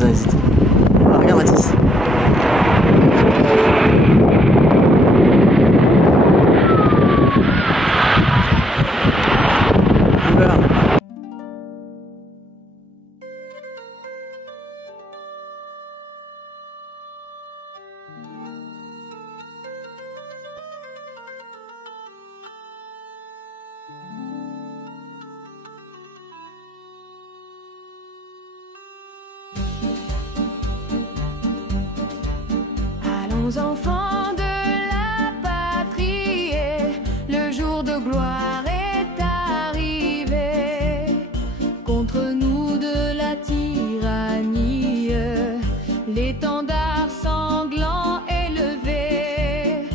ils hésitent. Ah, regarde Mathis. Enfants de la patrie, le jour de gloire est arrivé. Contre nous de la tyrannie, l'étendard sanglant est levé.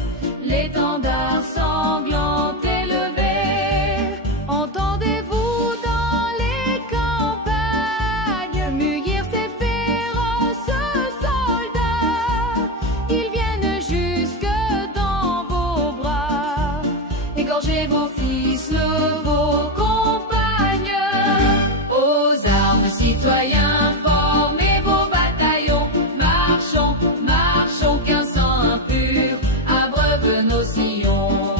L'étendard sanglant est levé. Entendez-vous dans les campagnes mugir ces féroces soldats? Ils viennent jusque dans vos bras, égorgez vos fils, vos compagnes. Aux armes, citoyens, formez vos bataillons. Marchons, marchons, qu'un sang impur abreuve nos sillons.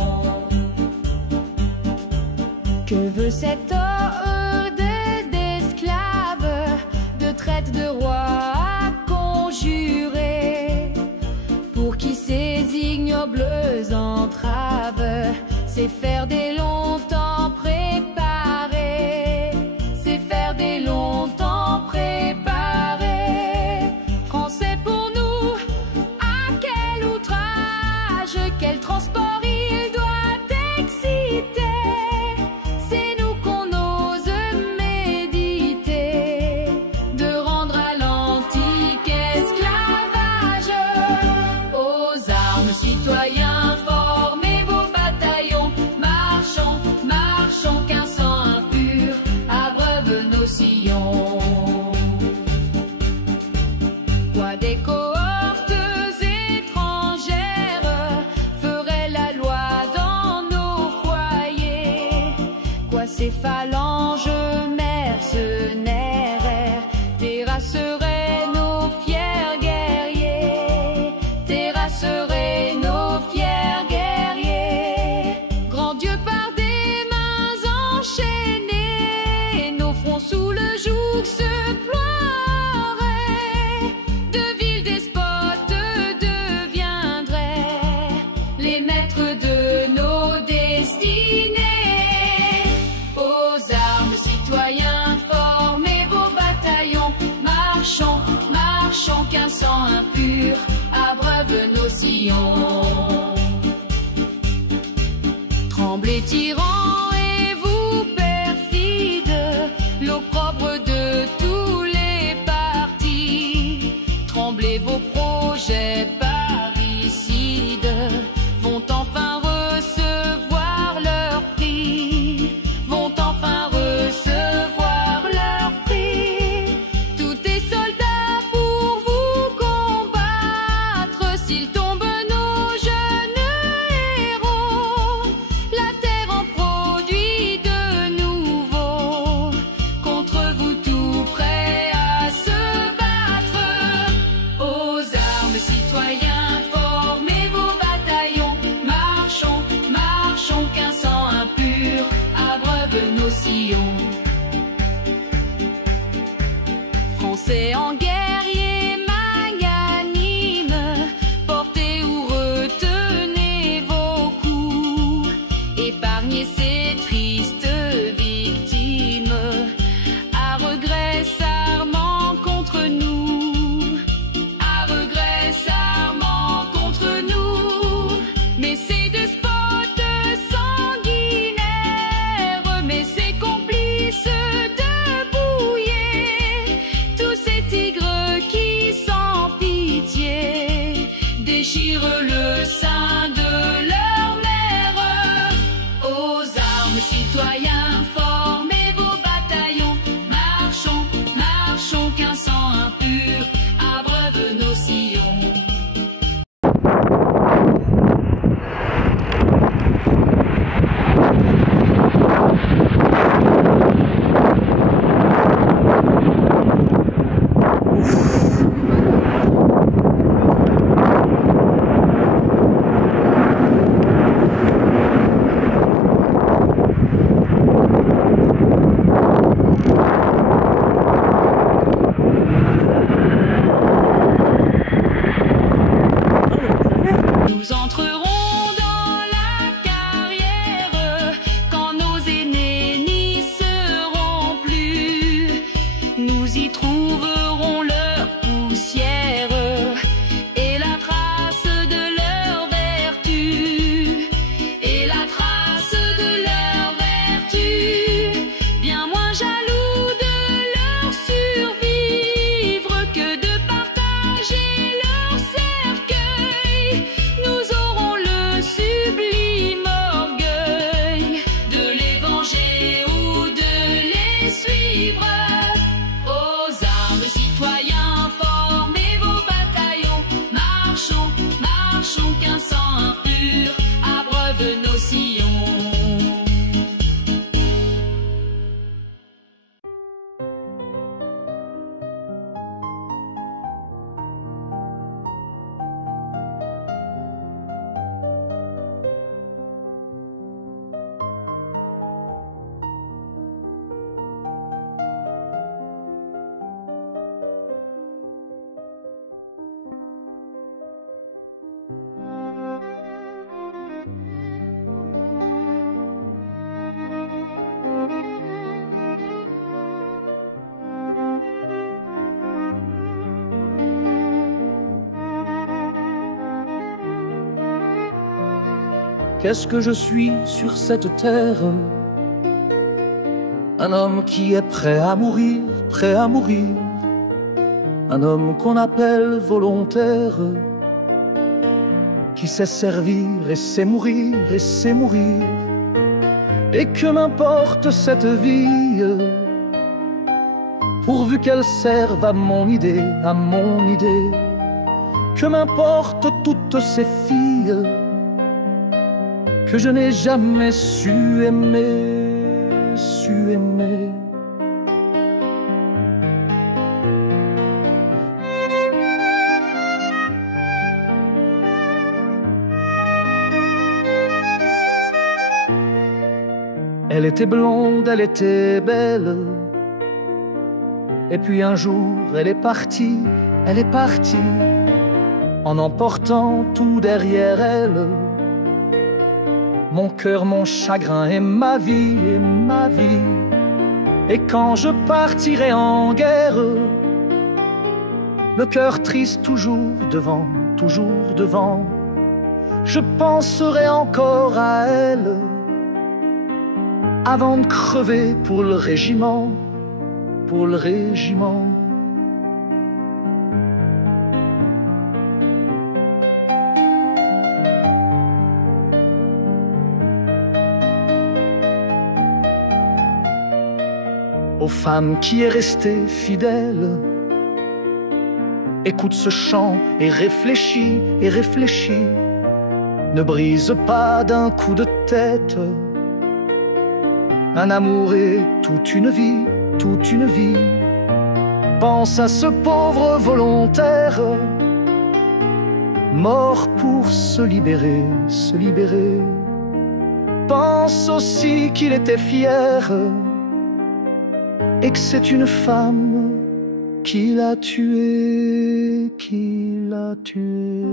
Que veut cette horde d'esclaves, de traite de rois à conjurer? Pour qui ces ignobles entraves, c'est faire des longtemps préparés, c'est faire des longtemps préparés. Français pour nous, à quel outrage, quel transport il doit exciter. C'est nous qu'on ose méditer de rendre à l'antique esclavage. Aux armes, citoyens, formez vos bataillons. Marchons, marchons, qu'un sang impur abreuve nos sillons. Quoi des cohortes étrangères feraient la loi dans nos foyers? Quoi ces phalanges mercenaires terrasseraient nos fiers guerriers? Terrasseraient nos fiers guerriers. Grand Dieu, par des mains enchaînées, nos fronts sous le joug se ploieraient. De vils despotes deviendraient les maîtres de nos destinées. Aux armes, citoyens, formez vos bataillons. Marchons, marchons, qu'un sang impur abreuve nos sillons. Tremblez, tyrans, et vous perfides, l'opprobre de tous les partis. Tremblez, vos projets parricides vont enfin recevoir leur prix. Vont enfin recevoir leur prix. Tous tes soldats pour vous combattre, s'ils tombent nos jeunes héros, la terre en produit de nouveau. Contre vous tout prêts à se battre. Aux armes, citoyens, formez vos bataillons. Marchons, marchons, qu'un sang impur abreuve nos sillons. Français en guerrier magnanime, portez ou retenez vos coups. Épargnez ces tristes victimes, à regret s'armant contre nous. À regret s'armant contre nous. Mais ces despotes sanguinaires, mais ces complices de bouillés, tous ces tigres qui Qu'est-ce que je suis sur cette terre? Un homme qui est prêt à mourir, prêt à mourir. Un homme qu'on appelle volontaire, qui sait servir et sait mourir et sait mourir. Et que m'importe cette vie, pourvu qu'elle serve à mon idée, à mon idée. Que m'importe toutes ces filles que je n'ai jamais su aimer, su aimer. Elle était blonde, elle était belle. Et puis un jour, elle est partie, elle est partie, en emportant tout derrière elle. Mon cœur, mon chagrin et ma vie, et ma vie. Et quand je partirai en guerre, le cœur triste toujours devant, je penserai encore à elle, avant de crever pour le régiment, pour le régiment. Aux femmes qui est restée fidèle, écoute ce chant et réfléchis, et réfléchis. Ne brise pas d'un coup de tête. Un amour est toute une vie, toute une vie. Pense à ce pauvre volontaire, mort pour se libérer, se libérer. Pense aussi qu'il était fier, et que c'est une femme qui l'a tué, qui l'a tué.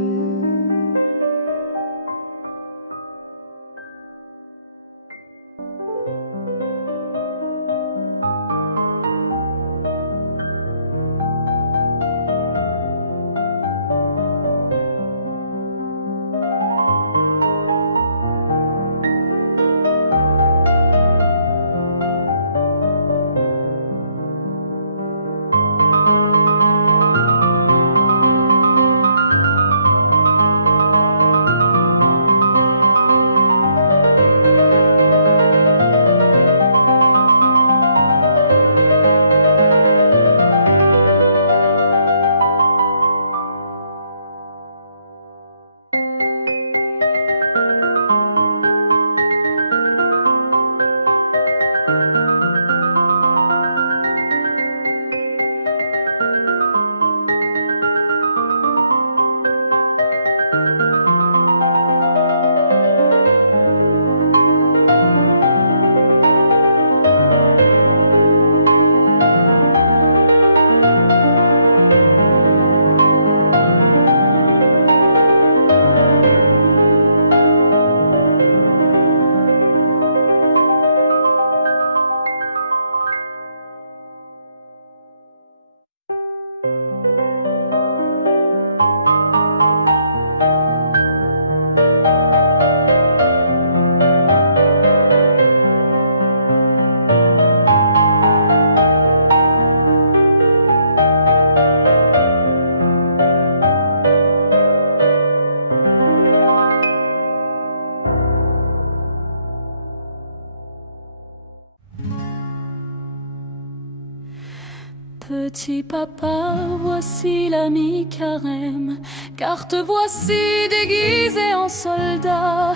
Petit papa, voici l'ami Carême, car te voici déguisé en soldat.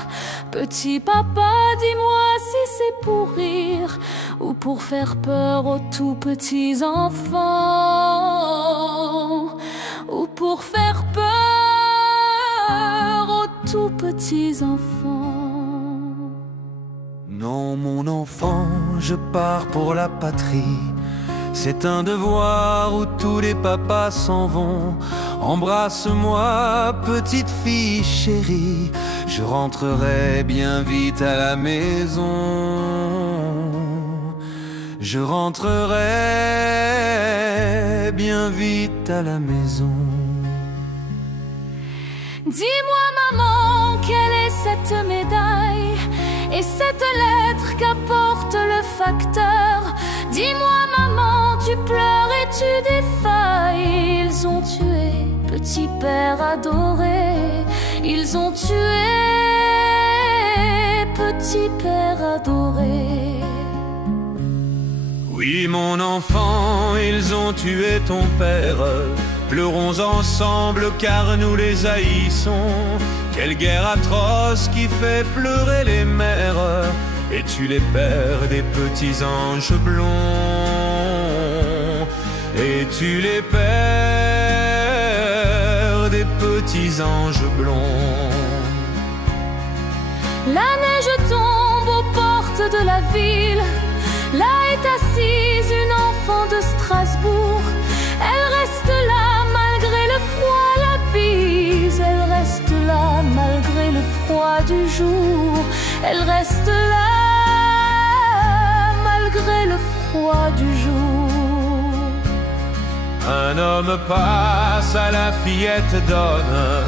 Petit papa, dis-moi si c'est pour rire ou pour faire peur aux tout petits enfants, ou pour faire peur aux tout petits enfants. Non, mon enfant, je pars pour la patrie. C'est un devoir où tous les papas s'en vont. Embrasse-moi, petite fille chérie. Je rentrerai bien vite à la maison. Je rentrerai bien vite à la maison. Dis-moi maman, quelle est cette médaille et cette lettre qu'apporte le facteur? Dis-moi maman, tu pleures et tu défailles. Ils ont tué petit père adoré. Ils ont tué petit père adoré. Oui mon enfant, ils ont tué ton père. Pleurons ensemble car nous les haïssons. Quelle guerre atroce qui fait pleurer les mères et tue les pères des petits anges blonds. Et tue les pères des petits anges blonds. La neige tombe aux portes de la ville. Là est assise une enfant de Strasbourg. Elle reste là malgré le froid, la bise. Elle reste là malgré le froid du jour. Elle reste là malgré le froid du jour. Un homme passe, à la fillette donne.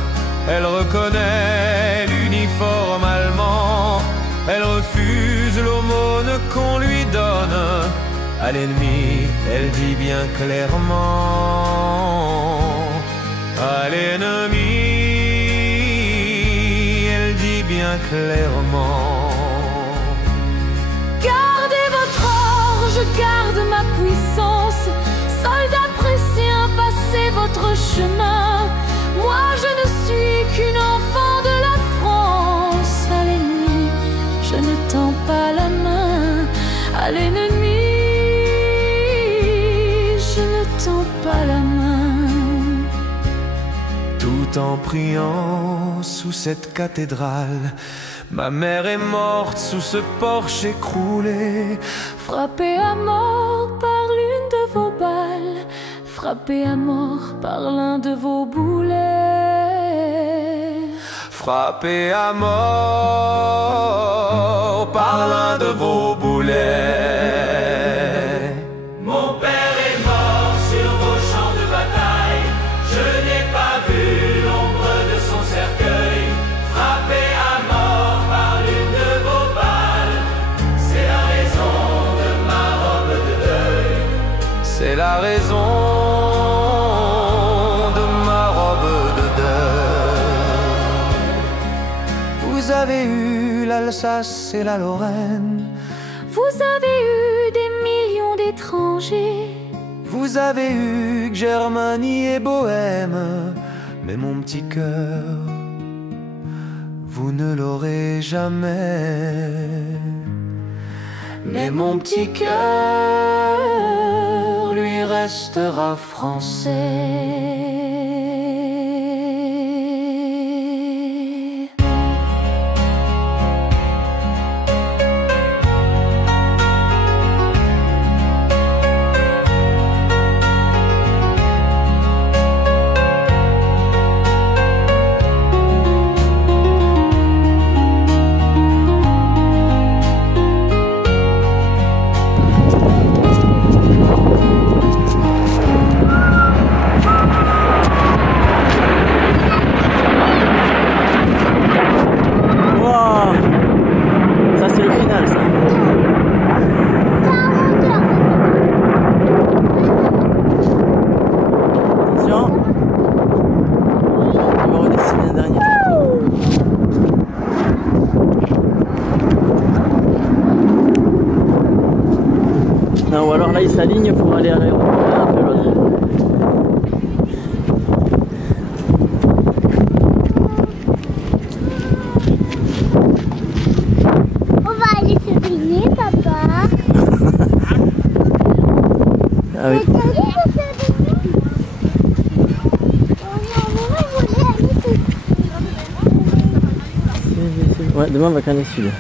Elle reconnaît l'uniforme allemand. Elle refuse l'aumône qu'on lui donne. À l'ennemi, elle dit bien clairement. À l'ennemi, elle dit bien clairement. Gardez votre or, je garde ma puissance. Soldats prussiens, passez votre chemin. Moi je ne suis qu'une enfant de la France. À l'ennemi, je ne tends pas la main. À l'ennemi, je ne tends pas la main. Tout en priant sous cette cathédrale, ma mère est morte sous ce porche écroulé. Frappée à mort par l'une de vos balles, frappée à mort par l'un de vos boulets. Frappée à mort par l'un de vos boulets. Mon père est mort sur vos champs de bataille. Je n'ai pas vu l'ombre de son cercueil. Frappé à mort par l'une de vos balles, c'est la raison de ma robe de deuil. C'est la raison de ma robe de deuil. Vous avez eu l'Alsace et la Lorraine. Vous avez eu des millions d'étrangers. Vous avez eu Germanie et Bohème. Mais mon petit cœur, vous ne l'aurez jamais. Mais mon petit cœur, lui restera français. Non, ou alors là il s'aligne pour aller à l'aéroport un peu l'autre. On va aller se baigner, papa. Ah oui. Ouais, demain on va canner sud.